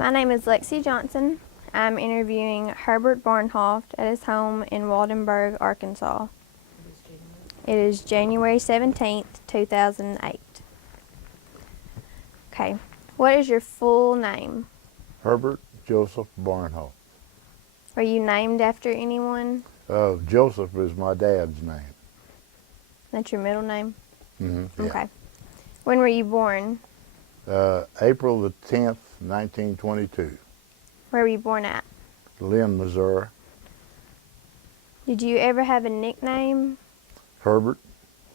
My name is Lexi Johnson. I'm interviewing Herbert Bornhoft at his home in Waldenburg, Arkansas. It is January 17th, 2008. Okay, what is your full name? Herbert Joseph Bornhoft. Are you named after anyone? Joseph is my dad's name. That's your middle name? Mm-hmm, Okay. When were you born? April the 10th, 1922. Where were you born at? Lynn, Missouri. Did you ever have a nickname? Herb.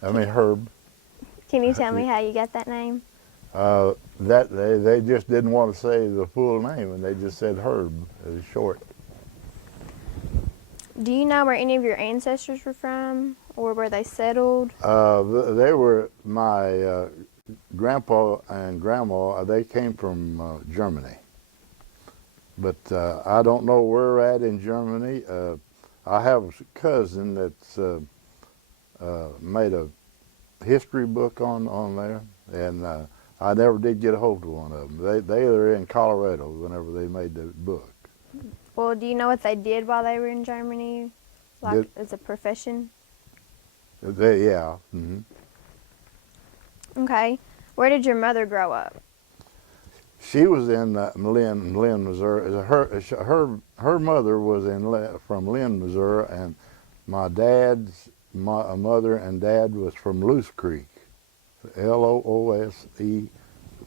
Can you tell me how you got that name? That they just didn't want to say the full name, and they just said Herb as short. Do you know where any of your ancestors were from, or where they settled? They were my grandpa and grandma. They came from Germany, but I don't know where we're at in Germany. I have a cousin that's made a history book on there, and I never did get a hold of one of them. They were in Colorado whenever they made the book. Well, do you know what they did while they were in Germany, like as a profession? Yeah. Mm-hmm. Okay. Where did your mother grow up? She was in Lynn, Missouri. Her mother was from Lynn, Missouri, and my dad's mother and dad was from Loose Creek, Loose,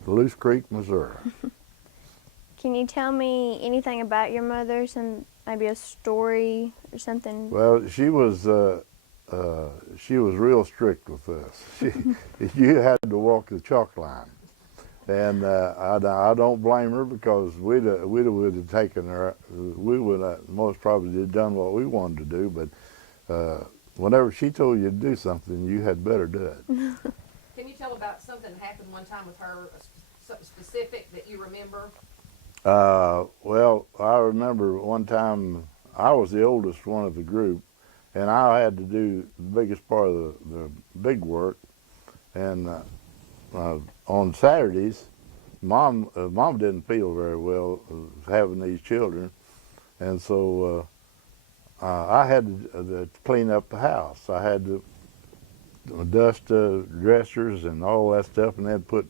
Loose Creek, Missouri. Can you tell me anything about your mother, maybe a story or something? Well, she was real strict with us. You had to walk the chalk line, and I don't blame her, because we'd have taken her. We would have most probably done what we wanted to do, but whenever she told you to do something, you had better do it. Can you tell about something that happened one time with her, something specific that you remember? Well, I remember one time I was the oldest one of the group, and I had to do the biggest part of the big work. And on Saturdays, Mom didn't feel very well having these children, and so I had to clean up the house. I had to dust dressers and all that stuff, and then put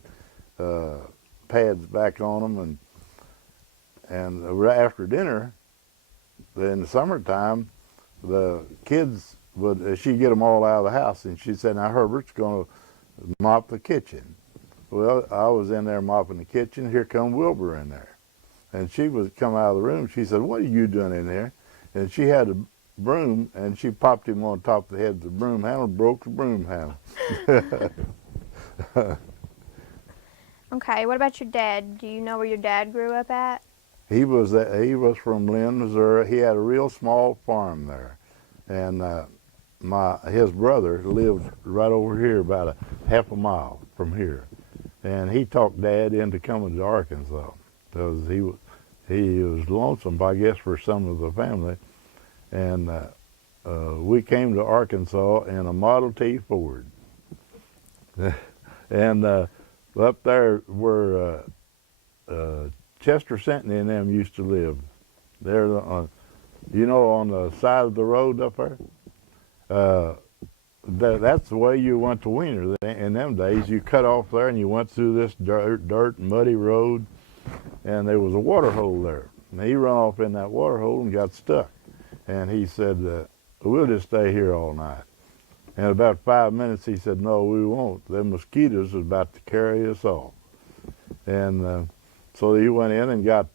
pads back on them, and after dinner, in the summertime, the kids she'd get them all out of the house, and she said, "Now Herbert's going to mop the kitchen." Well, I was in there mopping the kitchen. Here come Wilbur in there, and she was come out of the room. She said, "What are you doing in there?" And she had a broom, and she popped him on top of the head with the broom handle, broke the broom handle. Okay, what about your dad? Do you know where your dad grew up at? He was from Lynn, Missouri. He had a real small farm there, and his brother lived right over here, about a half a mile from here, and he talked Dad into coming to Arkansas, because he was lonesome, I guess, for some of the family, and we came to Arkansas in a Model T Ford, and up there where Chester Senton and them used to live. There, on the side of the road up there. That's the way you went to Wiener in them days. You cut off there and you went through this dirt muddy road, and there was a water hole there. And he run off in that water hole and got stuck. And he said, "We'll just stay here all night." And about 5 minutes, he said, "No, we won't. The mosquitoes are about to carry us off." And so he went in and got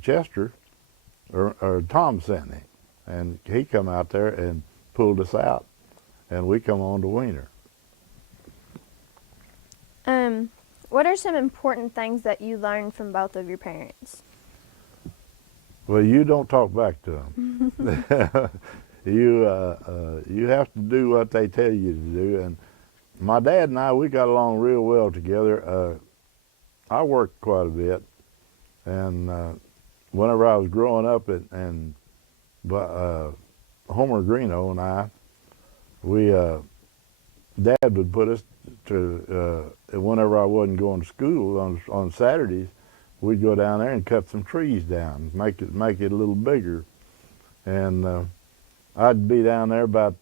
Chester, or Tom Senton, and he come out there and pulled us out, and we come on to Wiener. What are some important things that you learned from both of your parents? Well, you don't talk back to them. You have to do what they tell you to do. And my dad and we got along real well together. I worked quite a bit, and whenever I was growing up, Homer Greeno and Dad would put us to, whenever I wasn't going to school on Saturdays, we'd go down there and cut some trees down, make it a little bigger. And I'd be down there about.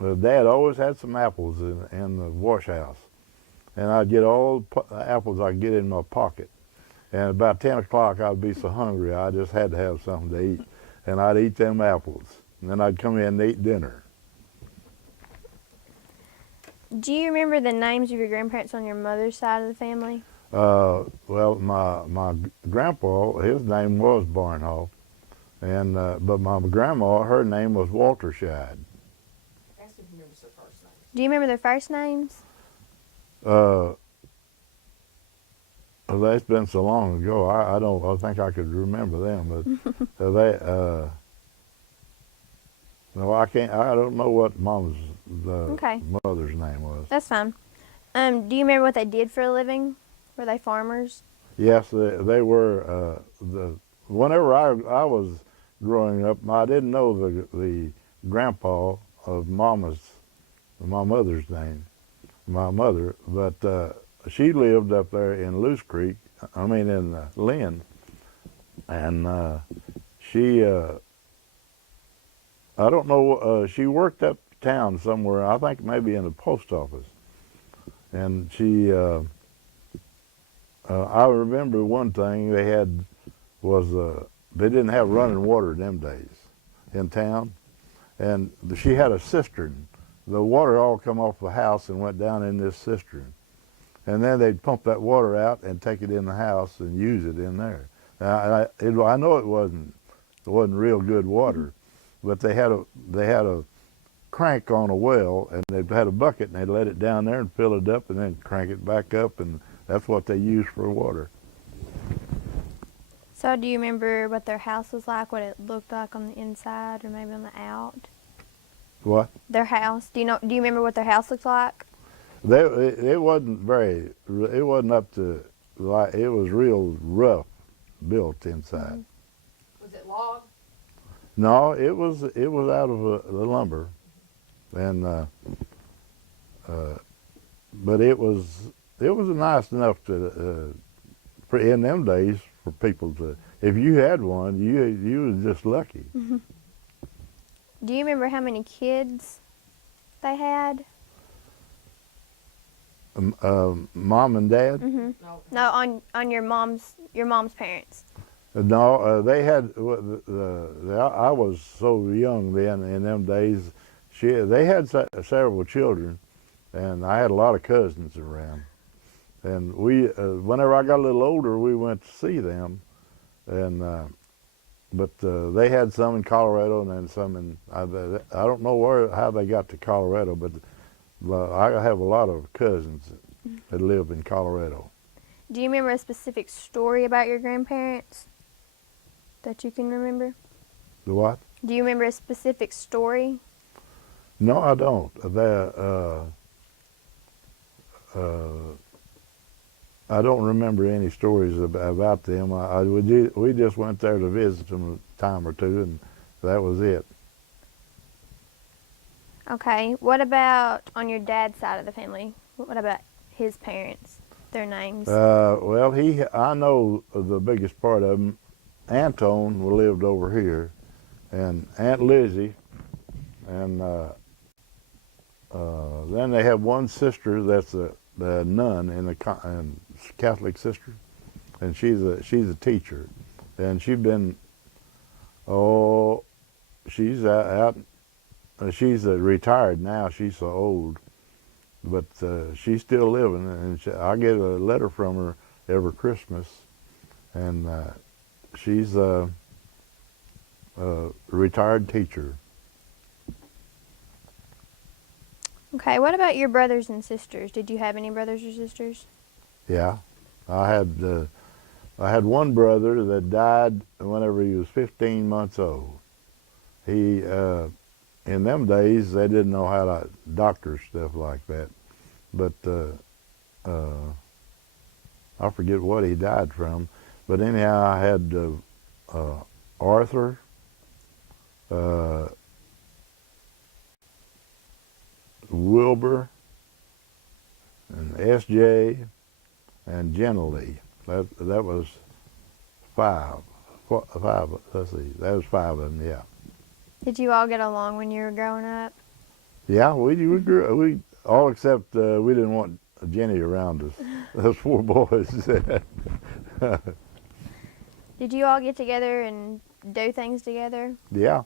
Dad always had some apples in the wash house, and I'd get all the apples I could get in my pocket. And about 10 o'clock, I'd be so hungry, I just had to have something to eat, and I'd eat them apples, and then I'd come in and eat dinner. Do you remember the names of your grandparents on your mother's side of the family? Well, my grandpa, his name was Bornhoft, and but my grandma, her name was Walterscheid. Ask if you remember their first name. Do you remember their first names? Well, that's been so long ago. I think I could remember them, but no, I can't. I don't know what Mama's Okay. mother's name was. That's fine. Do you remember what they did for a living? Were they farmers? Yes, they were. Whenever I was growing up, I didn't know the grandpa of my mother's name, my mother, but she lived up there in Loose Creek. I mean in Lynn, and she. I don't know. She worked uptown somewhere. I think maybe in the post office, and she. I remember one thing they had was they didn't have running water in them days in town, and she had a cistern. The water all come off the house and went down in this cistern, and then they'd pump that water out and take it in the house and use it in there. Now, I know it wasn't real good water, but they had a crank on a well, and they had a bucket, and they'd let it down there and fill it up, and then crank it back up, and that's what they used for water. So do you remember what their house was like, what it looked like on the inside or maybe on the out? What? Their house. Do you remember what their house looked like? It wasn't very. It wasn't up to like. It was real rough built inside. Mm-hmm. Was it log? No, it was out of the lumber, and but it was nice enough to in them days for people to. If you had one, you was just lucky. Mm-hmm. Do you remember how many kids they had? Mom and Dad. Mm-hmm. No. No, on your mom's parents. No, they had. I was so young then in them days. They had several children, and I had a lot of cousins around. And we, whenever I got a little older, we went to see them, and but they had some in Colorado and then some in. I don't know how they got to Colorado, but I have a lot of cousins that live in Colorado. Do you remember a specific story about your grandparents that you can remember? The what? Do you remember a specific story? No, I don't. I don't remember any stories about them. We just went there to visit them a time or two, and that was it. Okay. What about on your dad's side of the family? What about his parents? Their names? Well, I know the biggest part of them. Anton lived over here, and Aunt Lizzie, and then they have one sister that's a nun in the Catholic sister, and she's a teacher, and she's out. She's retired now. She's so old, but she's still living, and I get a letter from her every Christmas, and she's a retired teacher. Okay. What about your brothers and sisters? Did you have any brothers or sisters? Yeah, I had one brother that died whenever he was 15 months old. He in them days they didn't know how to doctor stuff like that, but I forget what he died from. But anyhow, I had Arthur, Wilbur, and S.J. and Jenna Lee. That was five. Five, let's see, that was five of them, yeah. Did you all get along when you were growing up? Yeah, we all except we didn't want Jenny around us. Those four boys. Did you all get together and do things together? Yeah,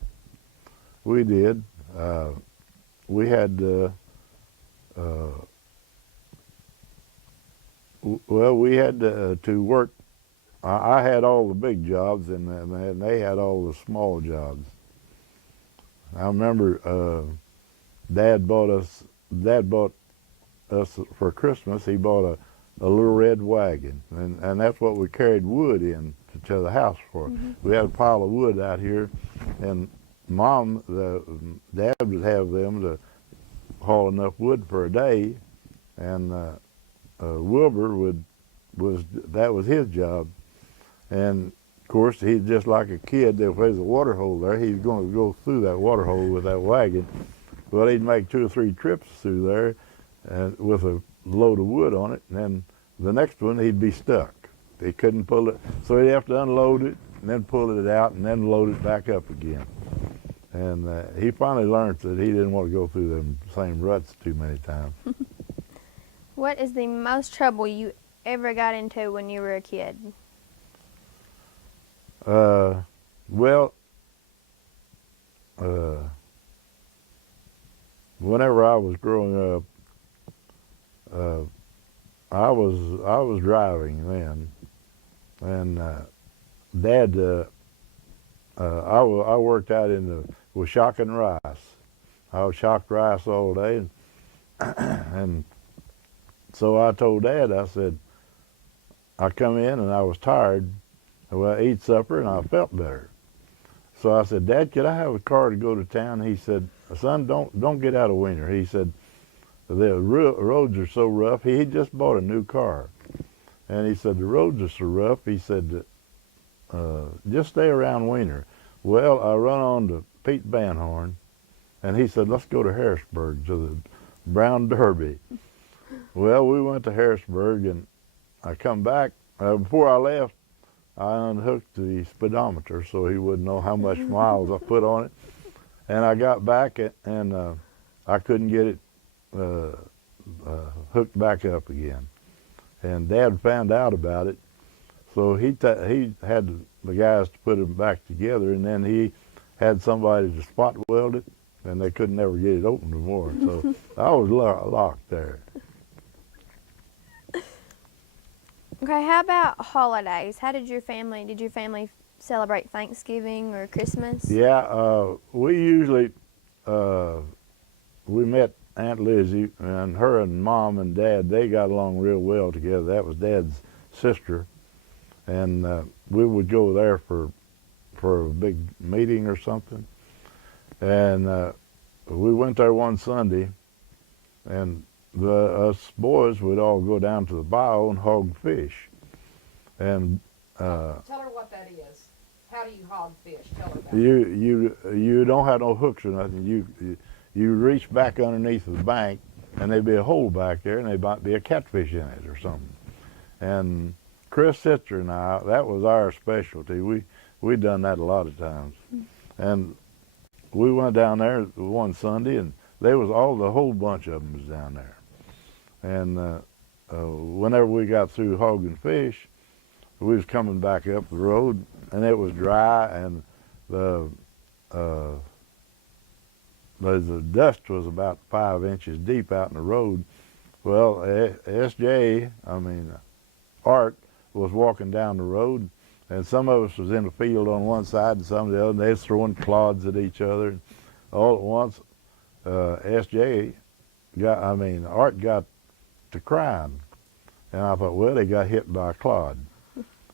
we did. We had, well, we had to work. I had all the big jobs, and they had all the small jobs. I remember Dad bought us for Christmas. He bought a little red wagon, and that's what we carried wood in to the house for. We had a pile of wood out here, and Dad would have them to haul enough wood for a day, and Wilbur that was his job. And of course, he's just like a kid. If there's a water hole there, he's going to go through that water hole with that wagon. Well, he'd make 2 or 3 trips through there with a load of wood on it, and then the next one he'd be stuck. He couldn't pull it, so he'd have to unload it and then pull it out and then load it back up again. And he finally learned that he didn't want to go through them same ruts too many times. What is the most trouble you ever got into when you were a kid? Well, whenever I was growing up, I was driving then, and Dad, I worked out with shocking rice. I was shocked rice all day, and so I told Dad, I said, I come in and I was tired. Well, I ate supper and I felt better. So I said, Dad, could I have a car to go to town? He said, son, don't get out of winter. He said, the roads are so rough. He had just bought a new car. And he said, the roads are so rough. He said, just stay around winter. Well, I run on to Pete Van Horn, and he said, let's go to Harrisburg, to the Brown Derby. Well, we went to Harrisburg, and I come back. Before I left, I unhooked the speedometer so he wouldn't know how much miles I put on it. And I got back, and I couldn't get it hooked back up again. And Dad found out about it, so he had the guys to put it back together, and then he had somebody to spot weld it, and they couldn't ever get it open anymore. So I was locked there. Okay, how about holidays? Did your family celebrate Thanksgiving or Christmas? Yeah, we usually, we met Aunt Lizzie, and her and Mom and Dad, they got along real well together. That was Dad's sister, and we would go there for a big meeting or something. And we went there one Sunday, and us boys would all go down to the bayou and hog fish. And tell her what that is. How do you hog fish? Tell her about it. you don't have no hooks or nothing. You reach back underneath the bank, and there'd be a hole back there, and there might be a catfish in it or something. And Chris' sister and I, that was our specialty. We done that a lot of times. And we went down there one Sunday, and there was the whole bunch of them was down there. And whenever we got through hogging fish, we was coming back up the road, and it was dry, and the dust was about 5 inches deep out in the road. Well, Art was walking down the road, and some of us was in the field on one side and some of the other, and they was throwing clods at each other. And all at once, Art got to crying, and I thought, well, they got hit by a clod.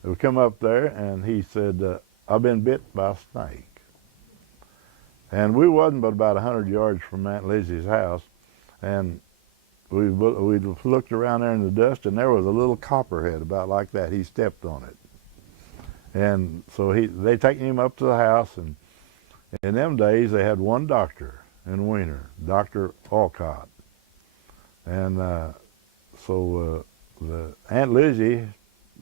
We come up there, and he said, I've been bit by a snake. And we wasn't but about 100 yards from Aunt Lizzie's house, and we looked around there in the dust, and there was a little copperhead about like that. He stepped on it. And so they taken him up to the house, and in them days they had one doctor in winter, Dr. Alcott. And so the Aunt Lizzie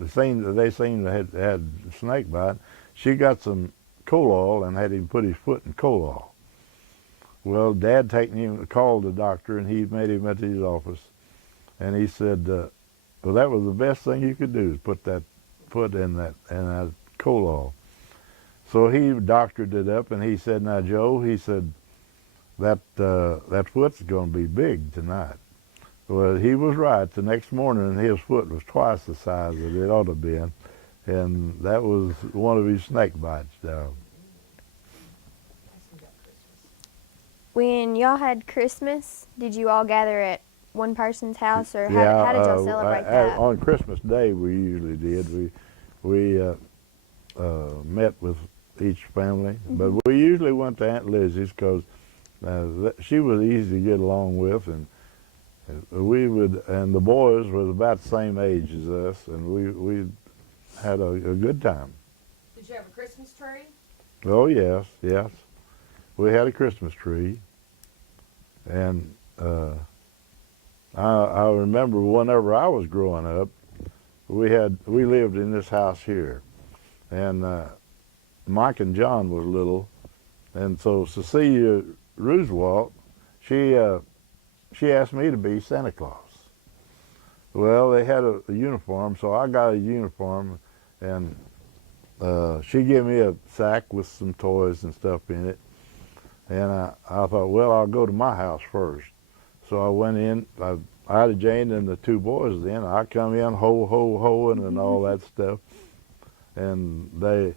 they seen had snake bite. She got some coal oil and had him put his foot in coal oil. Well, Dad called the doctor, and he made him at his office, and he said, well, that was the best thing you could do, is put that foot in that coal oil. So he doctored it up, and he said, now, Joe, he said, that foot's going to be big tonight. Well, he was right. The next morning, his foot was twice the size that it ought to have been, and that was one of his snake bites down. When y'all had Christmas, did you all gather at one person's house, or how did y'all celebrate that? On Christmas Day, we usually did. We met with each family, but we usually went to Aunt Lizzie's because she was easy to get along with, and and the boys were about the same age as us, and we had a good time. Did you have a Christmas tree? Oh yes, yes. We had a Christmas tree, and I remember whenever I was growing up, we lived in this house here, and Mike and John was little, and so Cecilia Roosevelt, she asked me to be Santa Claus. Well, they had a uniform, so I got a uniform, and she gave me a sack with some toys and stuff in it. And I thought, well, I'll go to my house first. So I went in, I had Jane and the two boys then. I come in ho-ho-hoing and all that stuff. And the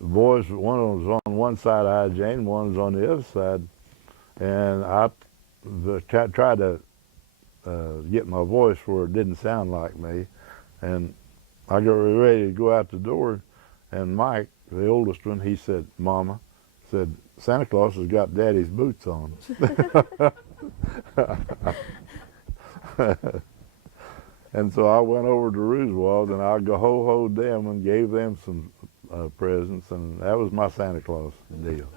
boys, one was on one side, I had Jane, one was on the other side. And I tried to get my voice where it didn't sound like me. And I got ready to go out the door, and Mike, the oldest one, he said, Mama, said, Santa Claus has got Daddy's boots on. And so I went over to Roosevelt, and I go ho-hoed them and gave them some presents, and that was my Santa Claus deal.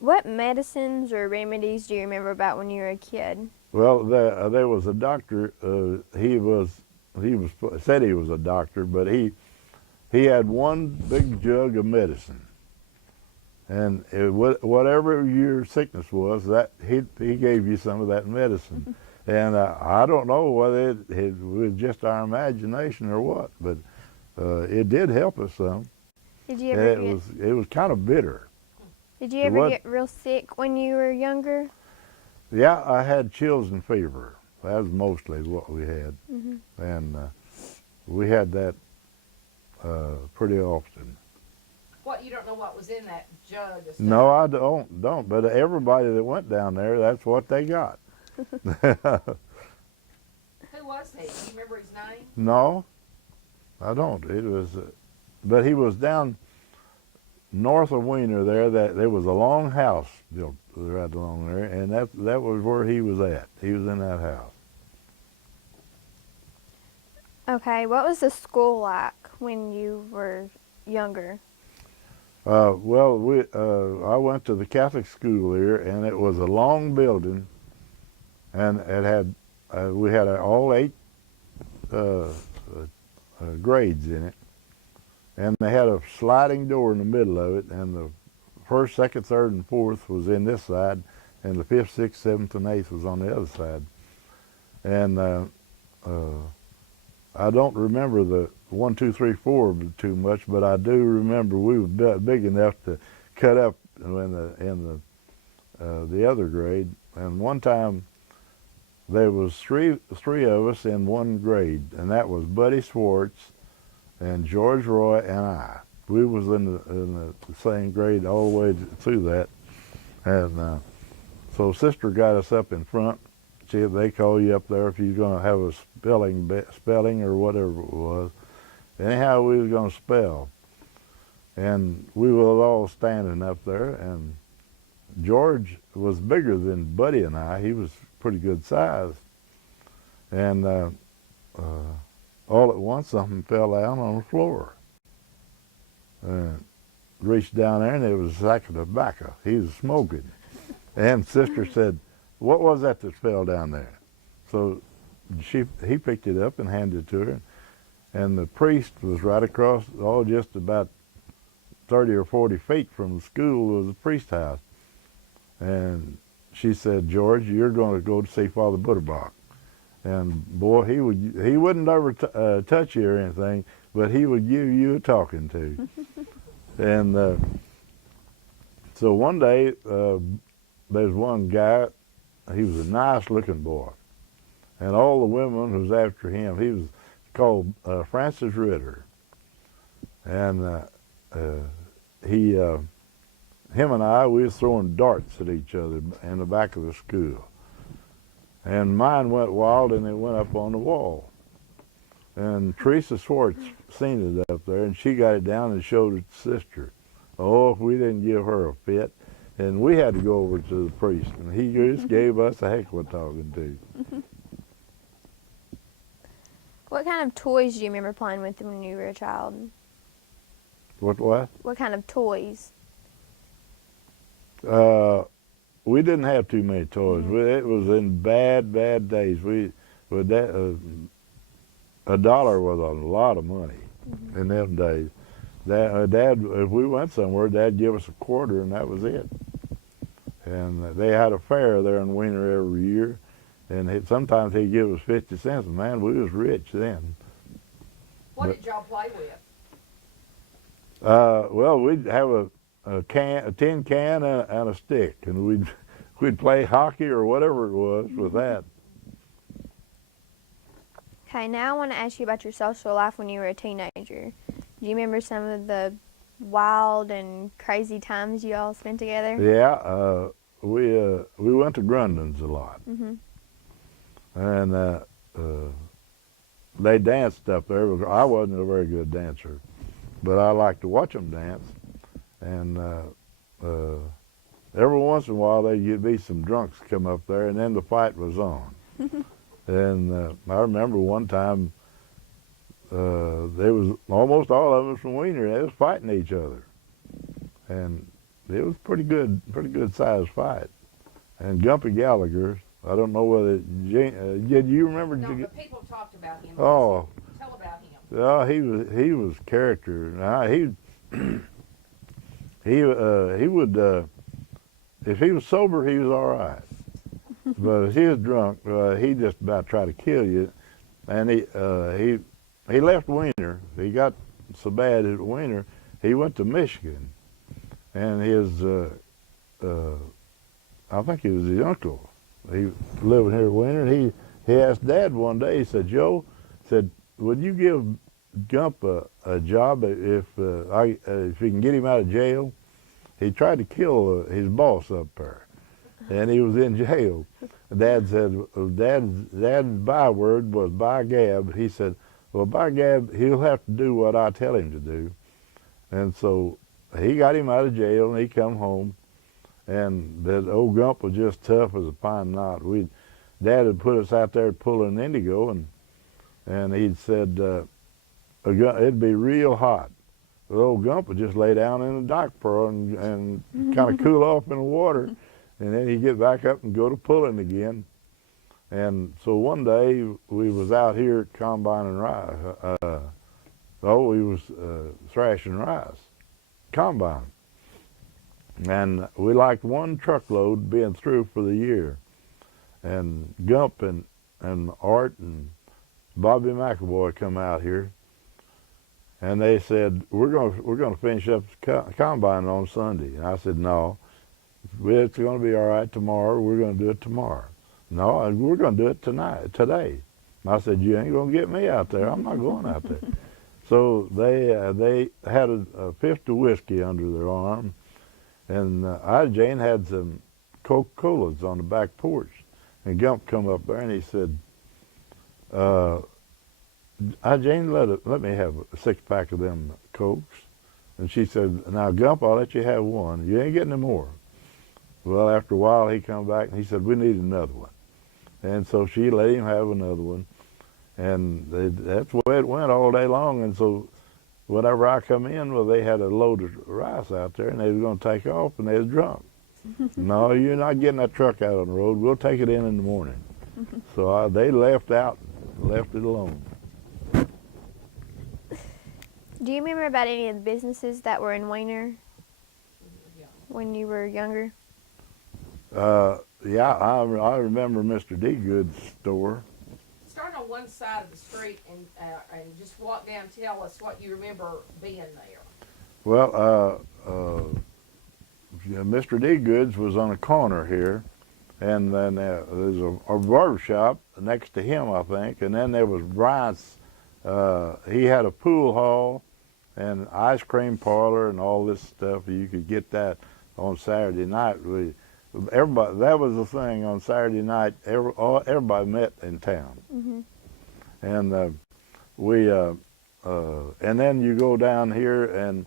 What medicines or remedies do you remember about when you were a kid? Well, there was a doctor. He said he was a doctor, but he had one big jug of medicine, and whatever your sickness was, that he gave you some of that medicine. And I don't know whether it was just our imagination or what, but it did help us some. Did you ever it was kind of bitter. Did you ever get real sick when you were younger? Yeah, I had chills and fever. That was mostly what we had, and we had that pretty often. What, you don't know what was in that jug of stuff? No, I don't. But everybody that went down there, that's what they got. Who was he? Do you remember his name? No, I don't. It was, but he was down north of Wiener there. There was a long house built right along there, and that was where he was at. He was in that house. Okay, what was the school like when you were younger? Well, I went to the Catholic school here, and it was a long building, and it had we had all 8 grades in it, and they had a sliding door in the middle of it, and the first, second, third, and fourth was in this side, and the 5th, 6th, 7th, and 8th was on the other side. And I don't remember the 1, 2, 3, 4 too much, but I do remember we were big enough to cut up in the other grade. And one time there was three of us in one grade, and that was Buddy Swartz and George Roy and I. We was in the same grade all the way through that, and so Sister got us up in front. See, they call you up there if you're going to have a spelling or whatever it was. Anyhow, we was going to spell, and we were all standing up there, and George was bigger than Buddy and I. He was pretty good size, and all at once something fell down on the floor. Reached down there, and there was a sack of tobacco. He was smoking. And Sister said, what was that fell down there? So he picked it up and handed it to her, and the priest was right across, just about 30 or 40 feet from the school was the priest's house. And she said, George, you're going to go to see Father Butterbach. And boy, he wouldn't ever touch you or anything, but he would give you a talking to. And so one day, there's one guy, he was a nice looking boy. And all the women was after him. He was called Francis Ritter. And him and I, we was throwing darts at each other in the back of the school. And mine went wild and it went up on the wall. And Teresa Swartz seen it up there, and she got it down and showed it to sister. Oh, if we didn't give her a fit. And we had to go over to the priest, and he just gave us a heck of a talking to. What kind of toys do you remember playing with when you were a child? What? What kind of toys? We didn't have too many toys. It was in bad days. A dollar was a lot of money in them days. Dad, if we went somewhere, Dad give us a quarter, and that was it. And they had a fair there in Wiener every year, and sometimes he'd give us 50 cents. And man, we was rich then. What did y'all play with? Well, we'd have a tin can and a stick, and we'd play hockey or whatever it was with that. Okay, now I want to ask you about your social life when you were a teenager. Do you remember some of the wild and crazy times you all spent together? Yeah, we went to Grundon's a lot, and they danced up there. I wasn't a very good dancer, but I liked to watch them dance. And every once in a while there'd be some drunks come up there, and then the fight was on. And I remember one time there was almost all of us from Wiener. They was fighting each other, and it was pretty good sized fight. And Gumpy Gallagher, I don't know whether did you remember? No, but people talked about him. Oh, tell about him. he was character. Now, he would if he was sober, he was all right. But if he was drunk, he just about tried to kill you. And he left Wiener. He got so bad at Wiener, he went to Michigan. And his I think it was his uncle. He living here at Wiener. And he asked Dad one day. He said, "Joe, would you give Gump a job if you can get him out of jail?" He tried to kill his boss up there, and he was in jail. Dad said, Dad's byword was "by gab." He said, "Well, by gab, he'll have to do what I tell him to do." And so he got him out of jail, and he come home, and that old Gump was just tough as a pine knot. Dad had put us out there pulling indigo, and he'd said it'd be real hot. The old Gump would just lay down in the dock pearl and kind of cool off in the water, and then he'd get back up and go to pulling again. And so one day we was out here at combining rice. We was thrashing rice, combine. And we liked one truckload being through for the year. And Gump and Art and Bobby McAvoy come out here, and they said, we're going to finish up the combine on Sunday. And I said, no, it's going to be all right tomorrow. We're going to do it tomorrow. No, we're going to do it today. And I said, you ain't going to get me out there. I'm not going out there. So they had a fifth of whiskey under their arm, and Jane had some Coca-Colas on the back porch. And Gump come up there and he said, Jane, let me have a 6-pack of them Cokes. And she said, now Gump, I'll let you have one. You ain't getting any more. Well, after a while he come back and he said, we need another one. And so she let him have another one. And that's the way it went all day long. And so whenever I come in, well, they had a load of rice out there and they was going to take off, and they was drunk. No, you're not getting that truck out on the road. We'll take it in the morning. So they left out, left it alone. Do you remember about any of the businesses that were in Weiner Yeah. when you were younger? Yeah, I remember Mr. D. Good's store. Start on one side of the street and just walk down. Tell us what you remember being there. Well, Mr. D. Goods was on a corner here, and then there's a barber shop next to him, I think, and then there was Bryant's. He had a pool hall and ice cream parlor and all this stuff. You could get that on Saturday night. Everybody, that was the thing on Saturday night. Everybody met in town, and and then you go down here, and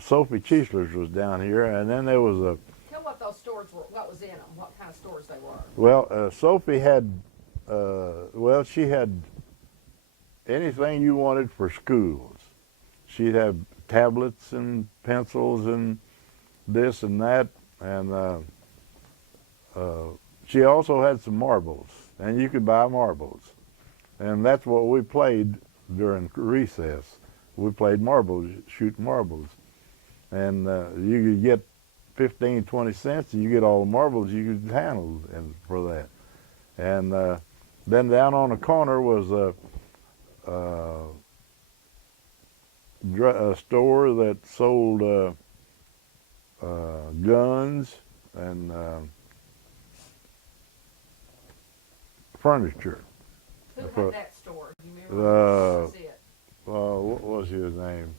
Sophie Cheesler's was down here, and then there was a. Tell what those stores were. What was in them? What kind of stores they were? Well, Sophie had. Well, she had anything you wanted for schools. She'd have tablets and pencils and this and that, and she also had some marbles, and you could buy marbles, and that's what we played during recess. We played marbles, shooting marbles, and you could get 15, 20 cents, and you get all the marbles you could handle for that. And then down on the corner was a store that sold guns and furniture. Who had that store? Do you remember? What was it? What was his name?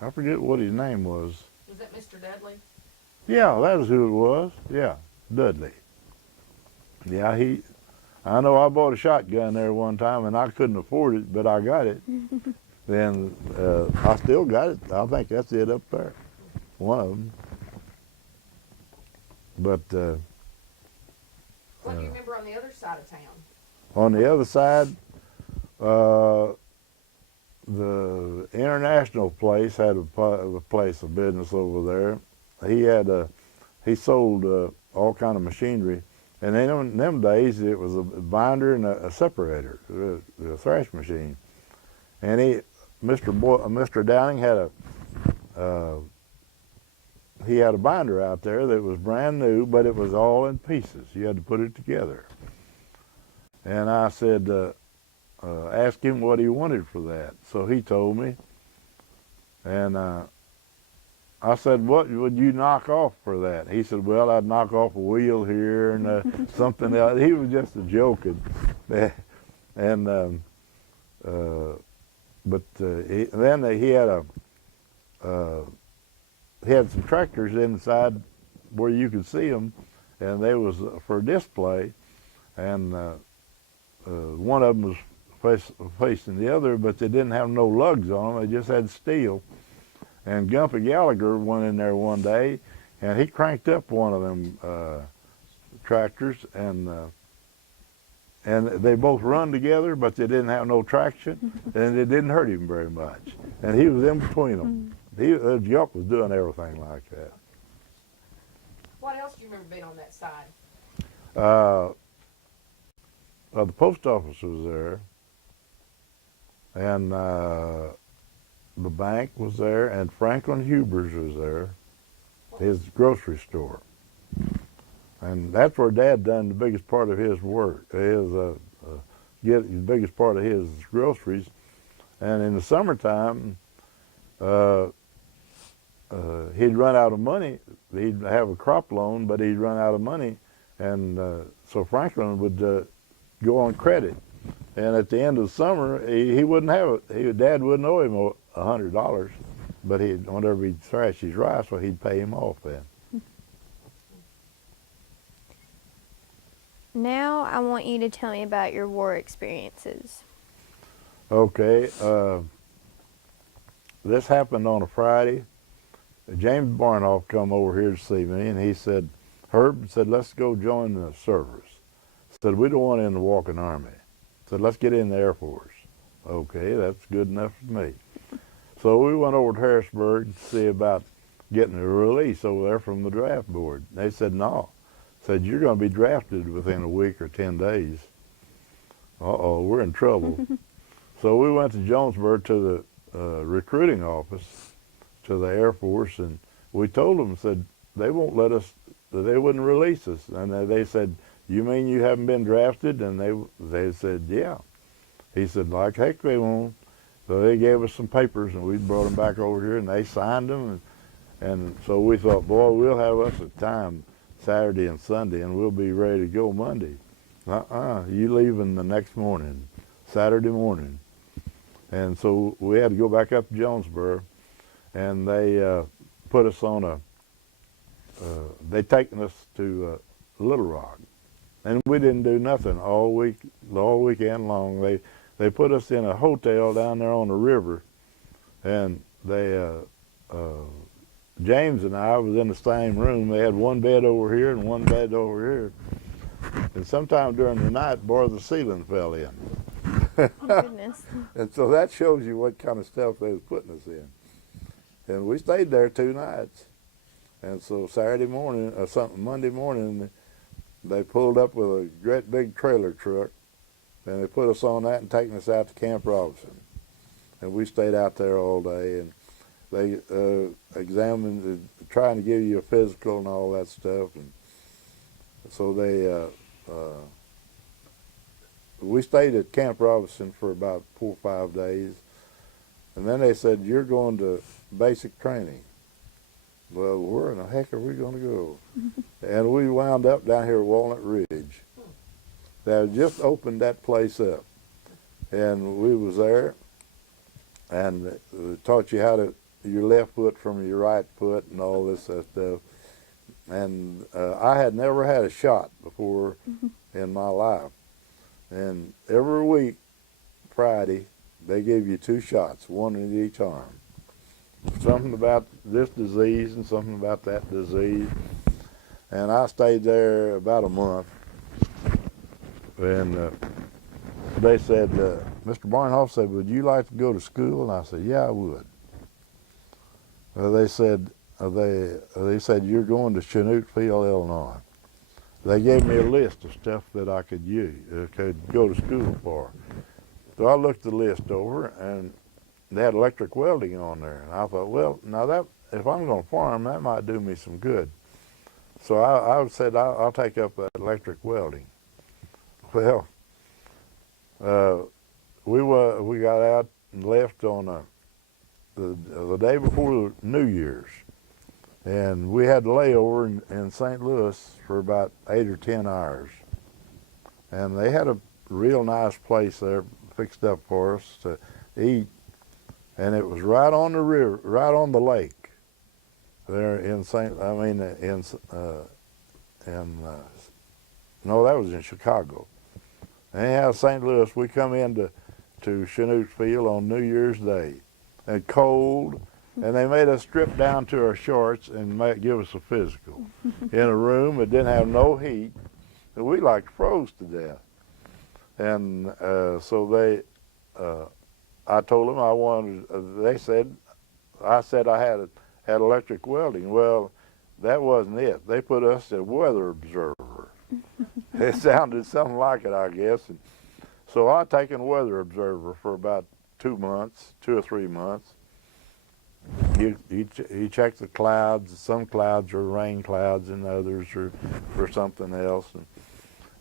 I forget what his name was. Was that Mr. Dudley? Yeah, that was who it was. Yeah, Dudley. Yeah, I know I bought a shotgun there one time, and I couldn't afford it, but I got it. Then I still got it. I think that's it up there, one of them. But What do you remember on the other side of town? on the other side, the international place had a place of business over there. He sold all kind of machinery, and in them days it was a binder and a separator, a thrash machine. And Mr. Downing had he had a binder out there that was brand new, but it was all in pieces. You had to put it together. And I said, ask him what he wanted for that. So he told me, and I said, what would you knock off for that? He said, well, I'd knock off a wheel here and something else. He was just joking. And then he had some tractors inside where you could see them, and they was for display, and one of them was facing the other, but they didn't have no lugs on them. They just had steel. And Gumpy Gallagher went in there one day, and he cranked up one of them tractors, and they both run together, but they didn't have no traction, and it didn't hurt him very much. And he was in between them. Yuck was doing everything like that. What else do you remember being on that side? The post office was there, and the bank was there, and Franklin Huber's was there, his grocery store. And that's where Dad done the biggest part of his work, get the biggest part of his groceries. And in the summertime, he'd run out of money. He'd have a crop loan, but he'd run out of money. And so Franklin would go on credit. And at the end of the summer, he wouldn't have it. Dad wouldn't owe him $100, but whenever he'd thrash his rice, well, he'd pay him off then. Now I want you to tell me about your war experiences. Okay, this happened on a Friday. James Bornhoft come over here to see me, and he said, Herb said, let's go join the service. Said, we don't want in the walking army. Said, let's get in the Air Force. Okay, that's good enough for me. So we went over to Harrisburg to see about getting a release over there from the draft board. They said, no. said, "You're going to be drafted within a week or 10 days." Uh-oh, we're in trouble. So we went to Jonesboro to the recruiting office, to the Air Force, and we told them, said, they won't let us, they wouldn't release us. And they said, "You mean you haven't been drafted?" And they said, "Yeah." He said, "Like heck they won't." So they gave us some papers, and we brought them back over here, and they signed them. And so we thought, boy, we'll have us a time Saturday and Sunday, and we'll be ready to go Monday. You leaving the next morning, Saturday morning. And so we had to go back up to Jonesboro, and they put us on they taken us to Little Rock. And we didn't do nothing all weekend long. They put us in a hotel down there on the river, and James and I was in the same room. They had one bed over here and one bed over here. And sometime during the night, the ceiling fell in. Oh, goodness. And so that shows you what kind of stuff they was putting us in. And we stayed there 2 nights. And so Monday morning, they pulled up with a great big trailer truck, and they put us on that and taken us out to Camp Robinson. And we stayed out there all day, and they examined, trying to give you a physical and all that stuff. And so we stayed at Camp Robinson for about 4 or 5 days. And then they said, "You're going to basic training." Well, where in the heck are we going to go? And we wound up down here at Walnut Ridge. They had just opened that place up. And we was there, and taught you how to, your left foot from your right foot and all this stuff. And I had never had a shot before in my life. And every week, Friday, they gave you 2 shots, one in each arm. Something about this disease and something about that disease. And I stayed there about a month. And they said, Mr. Bornhoft said, "Would you like to go to school?" And I said, "Yeah, I would." They said, "You're going to Chanuteville, Illinois." They gave me a list of stuff that I could go to school for. So I looked the list over, and they had electric welding on there. And I thought, well, now that, if I'm going to farm, that might do me some good. So I said, I'll take up electric welding. Well, we got out and left on the day before New Year's. And we had to lay over in St. Louis for about 8 or 10 hours. And they had a real nice place there fixed up for us to eat. And it was right on the river, right on the lake there in no, that was in Chicago. Anyhow, St. Louis, we come into Chanuteville on New Year's Day, and cold, and they made us strip down to our shorts and give us a physical in a room that didn't have no heat, and we like froze to death. And so I told them I wanted. I said I had electric welding. Well, that wasn't it. They put us as weather observer. It sounded something like it, I guess. And so I taken weather observer for about 2 or 3 months. You check the clouds. Some clouds are rain clouds, and others are for something else.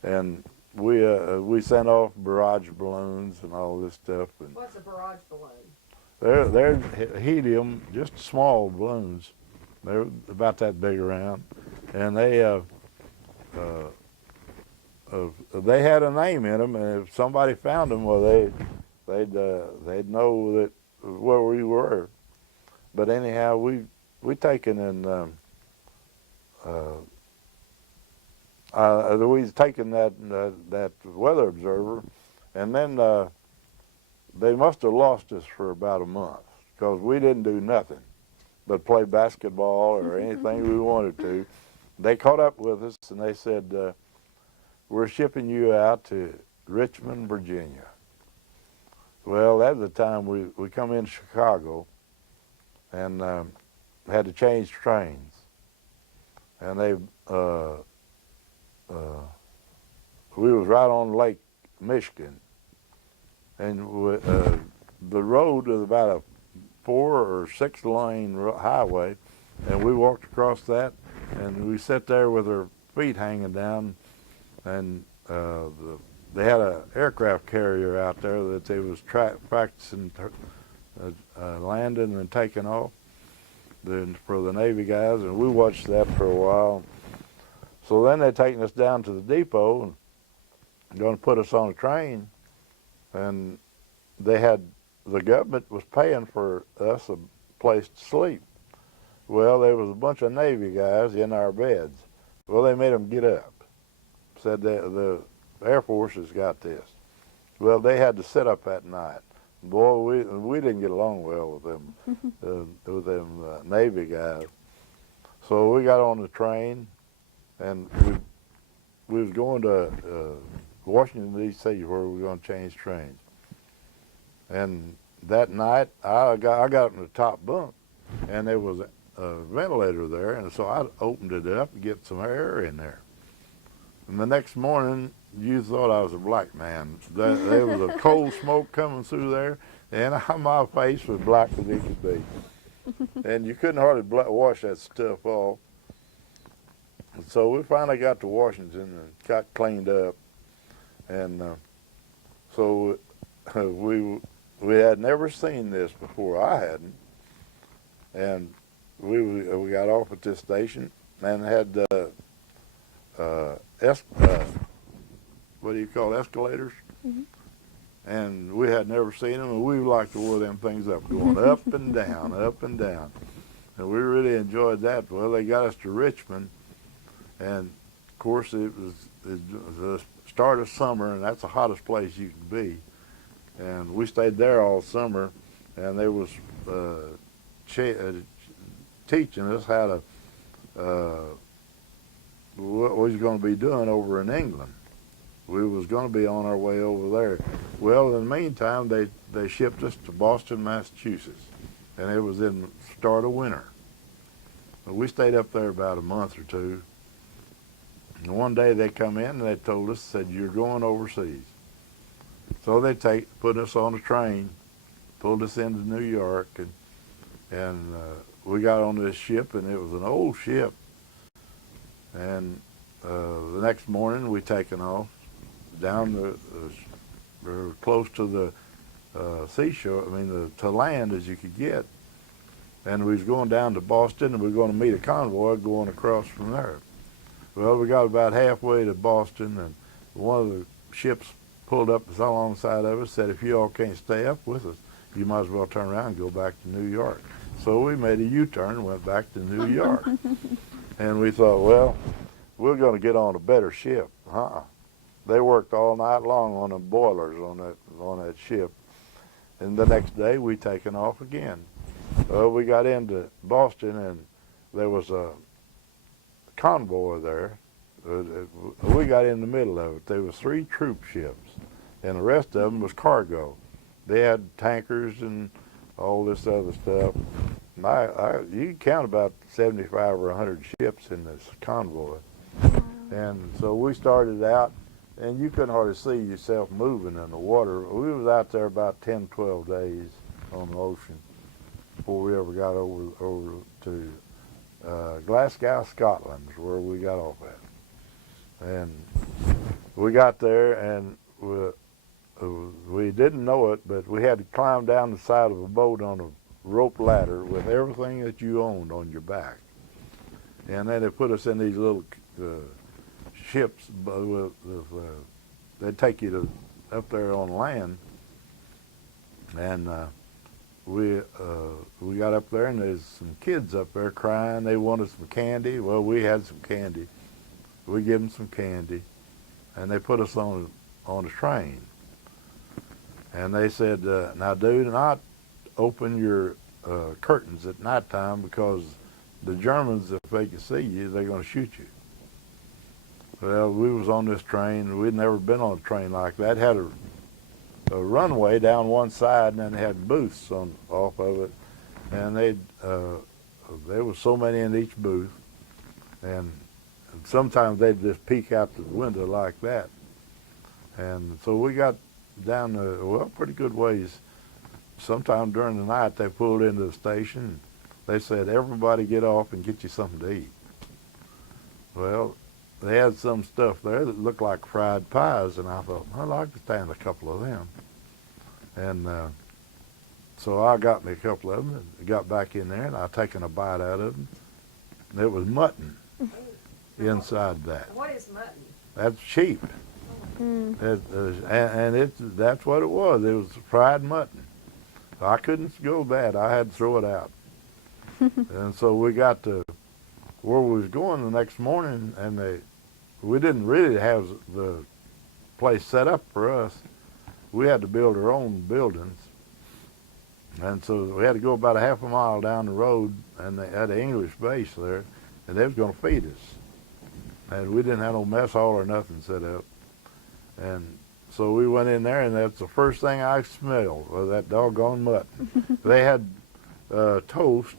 And we sent off barrage balloons and all this stuff. And what's a barrage balloon? They're helium, just small balloons. They're about that big around, and they had a name in them. And if somebody found them, well, they'd know that where we were. But anyhow, we taken in. We taken that weather observer, and then they must have lost us for about a month, because we didn't do nothing but play basketball or anything we wanted to. They caught up with us, and they said, "We're shipping you out to Richmond, Virginia." Well, at the time we come in Chicago, and had to change trains, and we was right on Lake Michigan, and the road was about a 4 or 6 lane highway, and we walked across that, and we sat there with our feet hanging down, and they had an aircraft carrier out there that they was practicing landing and taking off for the Navy guys, and we watched that for a while. So then they taking us down to the depot and going to put us on a train, and the government was paying for us a place to sleep. Well, there was a bunch of Navy guys in our beds. Well, they made them get up. Said that the Air Force has got this. Well, they had to sit up at night. Boy, we didn't get along well with them Navy guys. So we got on the train, and we was going to Washington, D.C., where we were going to change trains. And that night, I got in the top bunk, and there was a ventilator there, and so I opened it up to get some air in there. And the next morning, you thought I was a black man. There was a cold smoke coming through there, and my face was black as it could be. And you couldn't hardly wash that stuff off. And so we finally got to Washington and got cleaned up. And so we had never seen this before. I hadn't. And we got off at this station and had what do you call escalators? Mm-hmm. And we had never seen them, and we liked to wear them things up, going up and down, up and down. And we really enjoyed that. Well, they got us to Richmond, and of course it was the start of summer, and that's the hottest place you can be. And we stayed there all summer, and they was teaching us how to what we was going to be doing over in England. We was going to be on our way over there. Well, in the meantime, they shipped us to Boston, Massachusetts, and it was in the start of winter. We stayed up there about a month or two. And one day they come in and they told us, said, "You're going overseas." So they put us on a train, pulled us into New York, and we got on this ship, and it was an old ship. And the next morning we taken off down we were close to the seashore, to land as you could get. And we was going down to Boston, and we were going to meet a convoy going across from there. Well, we got about halfway to Boston, and one of the ships pulled up alongside of us, said, "If you all can't stay up with us, you might as well turn around and go back to New York." So we made a U-turn and went back to New York. And we thought, well, we're going to get on a better ship. They worked all night long on the boilers on that ship. And the next day, we taken off again. We got into Boston, and there was a convoy there. We got in the middle of it. There was 3 troop ships, and the rest of them was cargo. They had tankers and all this other stuff. You can count about 75 or 100 ships in this convoy. And so we started out, and you couldn't hardly see yourself moving in the water. We was out there about 10, 12 days on the ocean before we ever got over to Glasgow, Scotland, is where we got off at. And we got there, and we didn't know it, but we had to climb down the side of a boat on a rope ladder with everything that you owned on your back. And then they put us in these little ships. They'd take you up there on land. And we got up there, and there's some kids up there crying. They wanted some candy. Well, we had some candy. We gave them some candy, and they put us on a train. And they said, "Now do not open your curtains at nighttime, because the Germans, if they can see you, they're going to shoot you." Well, we was on this train. We'd never been on a train like that. It had a runway down one side, and then they had booths off of it. And there was so many in each booth. And sometimes they'd just peek out the window like that. And so we got down well, pretty good ways. Sometime during the night, they pulled into the station. They said, everybody get off and get you something to eat. Well, they had some stuff there that looked like fried pies, and I thought, I'd like to stand a couple of them. And so I got me a couple of them and got back in there, and I taken a bite out of them. And it was mutton inside that. What is mutton? That's sheep. That's what it was. It was fried mutton. I couldn't go bad. I had to throw it out. And so we got to where we was going the next morning, and we didn't really have the place set up for us. We had to build our own buildings. And so we had to go about a half a mile down the road, and they had an English base there, and they was going to feed us. And we didn't have no mess hall or nothing set up. And so we went in there, and that's the first thing I smelled was that doggone mutton. They had toast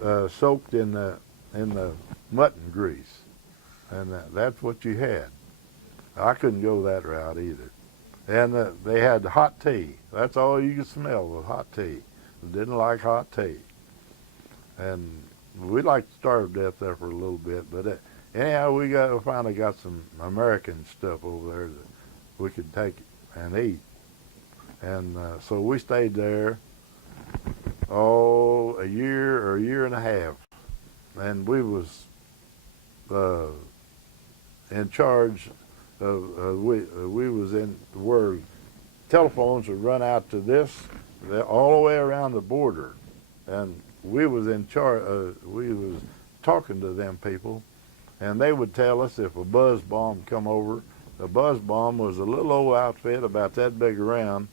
soaked in the mutton grease, and that's what you had. I couldn't go that route either. And they had hot tea. That's all you could smell was hot tea. Didn't like hot tea. And we like to starve to death there for a little bit, but anyhow, we finally got some American stuff over there that we could take and eat. And so we stayed there a year or a year and a half, and we was in charge of we was in where telephones would run out to this all the way around the border, and we was in charge. We was talking to them people, and they would tell us if a buzz bomb come over. A buzz bomb was a little old outfit about that big around,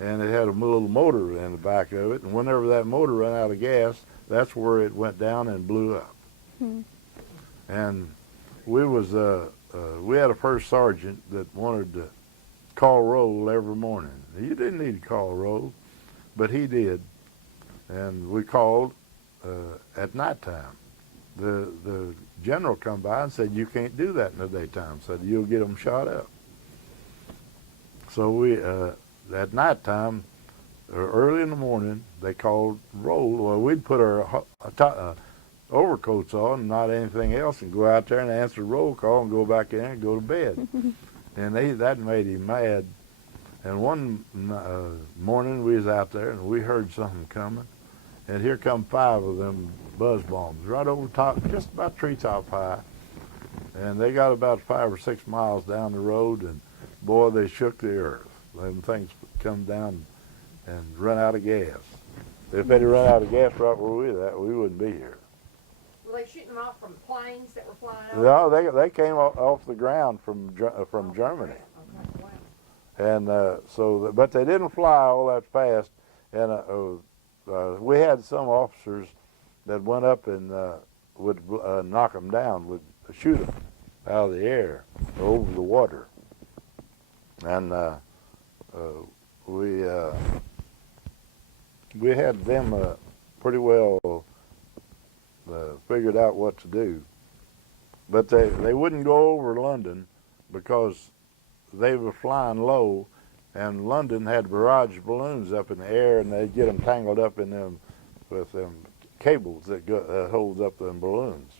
and it had a little motor in the back of it, and whenever that motor ran out of gas, that's where it went down and blew up. And we had a first sergeant that wanted to call roll every morning. You didn't need to call roll, but he did, and we called at nighttime. The general come by and said, you can't do that in the daytime. Said, you'll get them shot up. So we, at nighttime, or early in the morning, they called roll. Well, we'd put our overcoats on and not anything else and go out there and answer the roll call and go back in and go to bed. And that made him mad. And one morning we was out there and we heard something coming. And here come 5 of them buzz bombs right over top, just about treetop high. And they got about 5 or 6 miles down the road, and boy, they shook the earth. Them things come down and run out of gas. If they'd run out of gas right where we were at, we wouldn't be here. Were they shooting them off from planes that were flying over? No, they came off the ground from Germany. Okay, wow. And but they didn't fly all that fast. And we had some officers that went up and would knock them down, would shoot them out of the air over the water. And we had them pretty well figured out what to do. But they wouldn't go over London because they were flying low, and London had barrage balloons up in the air, and they'd get them tangled up in them with them cables that holds up them balloons.